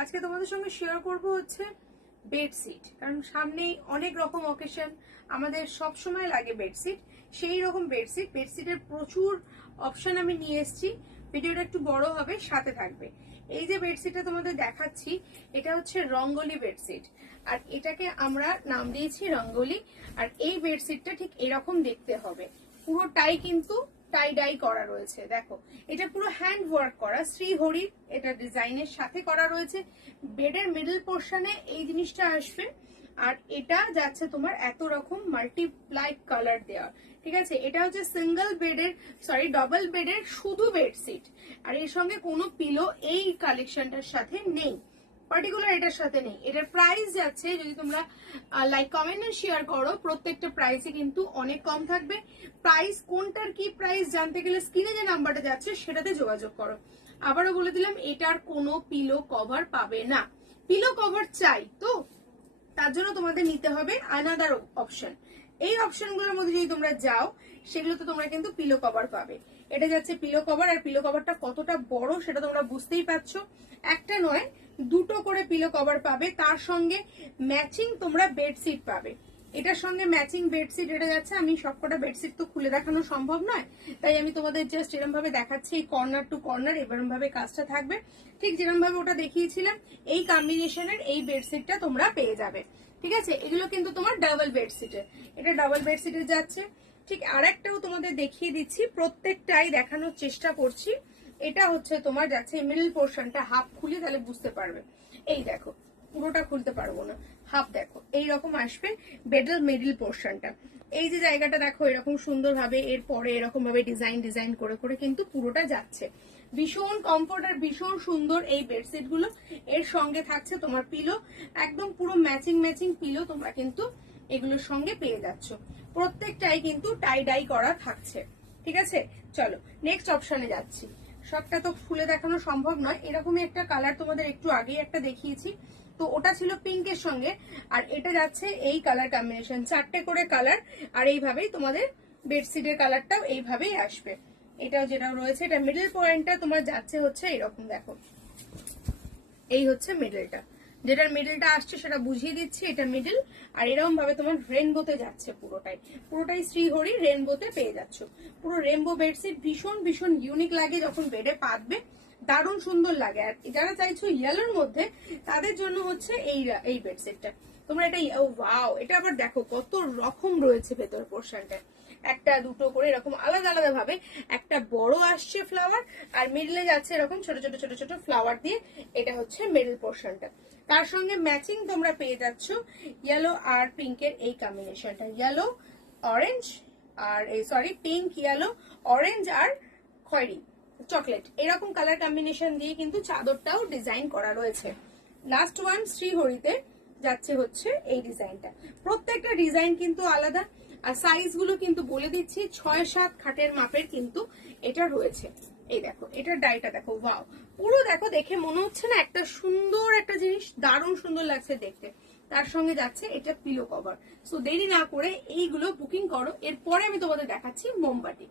আজকে তোমাদের সঙ্গে শেয়ার করব হচ্ছে বেডশিট, কারণ সামনেই অনেক রকম অকেশন, আমাদের সব সময় লাগে বেডশিট। সেই রকম বেডশিটের প্রচুর অপশন আমি নিয়ে এসেছি। ভিডিওটা একটু বড় হবে, সাথে থাকবে। এই যে বেডশিটটা তোমাদের দেখাচ্ছি, এটা হচ্ছে রঙ্গোলি বেডশিট, আর এটাকে আমরা নাম দিয়েছি রঙ্গোলি। আর এই বেডশিটটা ঠিক এরকম দেখতে হবে, পুরোটাই কিন্তু টাই ডাই করা রয়েছে। দেখো, এটা পুরো হ্যান্ড ওয়ার্ক করা, শ্রীহরি এটা ডিজাইনের সাথে করা রয়েছে। বেডের মিডল পোর্শনে এই জিনিসটা আসবে, আর এটা যাচ্ছে তোমার এত রকম মাল্টিপ্লাই কালার দেওয়া। ঠিক আছে, এটা হচ্ছে সিঙ্গেল বেডের ডবল বেডের শুধু বেডশিট, আর এর সঙ্গে কোনো পিলো এই কালেকশনটার সাথে নেই, পার্টিকুলার এটার সাথে নেই। এটার প্রাইস যাচ্ছে, যদি তোমরা লাইক কমেন্ট আর শেয়ার করো, প্রত্যেকটা প্রাইসে কিন্তু অনেক কম থাকবে। প্রাইস কোনটার কি প্রাইস জানতে গেলে স্ক্রিনে যে নাম্বারটা যাচ্ছে সেটাতে যোগাযোগ করো। আবারও বলে দিলাম, এটার কোনো পিলো কভার পাবে না। পিলো কভার চাই তো, তার জন্য তোমাদের নিতে হবে আনাদার অপশন। এই অপশনগুলোর মধ্যে যদি তোমরা যাও, সেগুলোতে তোমরা কিন্তু পিলো কভার পাবে। এটা যাচ্ছে পিলো কভার, আর পিলো কভারটা কতটা বড় সেটা তোমরা বুঝতেই পারছো। একটা নয়, দুটো করে পিলো কভার পাবে, তার সঙ্গে ম্যাচিং তোমরা বেডশিট পাবে। এটার সঙ্গে ম্যাচিং বেডশিট এটা যাচ্ছে। আমি সবকটা বেডশিট তো খুলে দেখানো সম্ভব নয়, তাই আমি তোমাদের জাস্ট এরকম ভাবে দেখাচ্ছি। এই কর্নার টু কর্নার এরকম ভাবে কাজটা থাকবে, ঠিক যেরকম ভাবে ওটা দেখিয়েছিলাম। এই কম্বিনেশনের এই বেডশিটটা তোমরা পেয়ে যাবে। ঠিক আছে, এগুলো কিন্তু তোমার ডাবল বেডশিটের, এটা ডাবল বেডশিটের যাচ্ছে। ঠিক আরেকটাও তোমাদের দেখিয়ে দিচ্ছি, প্রত্যেকটাই দেখানোর চেষ্টা করছি। এটা হচ্ছে তোমার যাচ্ছে মিডল পোর্শনটা হাফ খুলি, তাহলে বুঝতে পারবে। এই দেখো, পুরোটা খুলতে পারবো না, হাফ দেখো এইরকম আসবে বেডের মিডল পোর্শনটা। এই যে জায়গাটা দেখো এরকম সুন্দর ভাবে, এরপরে এরকম ভাবে ডিজাইন করে করে কিন্তু পুরোটা যাচ্ছে। ভীষণ কমফোর্ট আর ভীষণ সুন্দর এই বেডশিট গুলো। এর সঙ্গে থাকছে তোমার পিলো, একদম পুরো ম্যাচিং পিলো তোমরা কিন্তু এগুলোর সঙ্গে পেয়ে যাচ্ছ। প্রত্যেকটাই কিন্তু টাই ডাই করা থাকছে। ঠিক আছে, চলো নেক্সট অপশনে যাচ্ছি। সবটা তো খুলে দেখানো সম্ভব নয়, এরকমই একটা কালার তোমাদের একটু আগেই একটা দেখিয়েছি, তো ওটা ছিল পিঙ্কের সঙ্গে, আর এটা যাচ্ছে এই কালার কম্বিনেশন, 4টে করে কালার। আর এইভাবেই তোমাদের বেডশিটের কালারটাও এইভাবেই আসবে। এটাও যেটা রয়েছে, এটা মিডল পয়েন্টটা তোমার যাচ্ছে হচ্ছে এরকম, দেখো এই হচ্ছে মিডলটা, যেটার মিডলটা আসছে সেটা বুঝিয়ে দিচ্ছি। এটা মিডল, আর এরকম ভাবে তোমার রেনবোতে যাচ্ছে, পুরোটাই শ্রীহরি রেনবোতে পেয়ে যাচ্ছ। পুরো রেনবো বেডশিট ভীষণ ইউনিক লাগে যখন বেডে পাতবে, দারুণ সুন্দর লাগে। আর যারা চাইছো ইয়েলোর মধ্যে, তাদের জন্য হচ্ছে এই বেডশিটটা। তোমরা এটা ওয়াও, এটা আবার দেখো কত রকম রয়েছে ভেতর পোর্শনটা, একটা দুটো করে এরকম আলাদা ভাবে। একটা বড় আসছে ফ্লাওয়ার, আর মিডলে যাচ্ছে এরকম ছোট ছোট ফ্লাওয়ার দিয়ে। এটা হচ্ছে মিডল পোর্শনটা। তার সঙ্গে ম্যাচিং তোমরা পেয়ে যাচ্ছ ইয়েলো আর পিঙ্কের এই কম্বিনেশনটা, ইয়েলো অরেঞ্জ আর পিঙ্ক ইয়েলো অরেঞ্জ আর খয়েরি চকলেট, এরকম কালার কম্বিনেশন দিয়ে কিন্তু চাদরটাও ডিজাইন করা রয়েছে। লাস্ট ওয়ান শ্রীহরিতে যাচ্ছে হচ্ছে এই ডিজাইনটা। প্রত্যেকটা ডিজাইন কিন্তু আলাদা, আর সাইজ গুলো কিন্তু বলে দিচ্ছি 6-7 খাটের মাপের কিন্তু এটা রয়েছে। এই দেখো, এটার ডাইটা দেখো, ওয়াও, পুরো দেখো, দেখে মনে হচ্ছে না একটা সুন্দর একটা জিনিস, দারুণ সুন্দর লাগছে দেখতে। তার সঙ্গে যাচ্ছে এটা পিলো কভার। সো দেরি না করে এইগুলো বুকিং করো, এরপরে আমি তোমাদের দেখাচ্ছি মোমবাতি।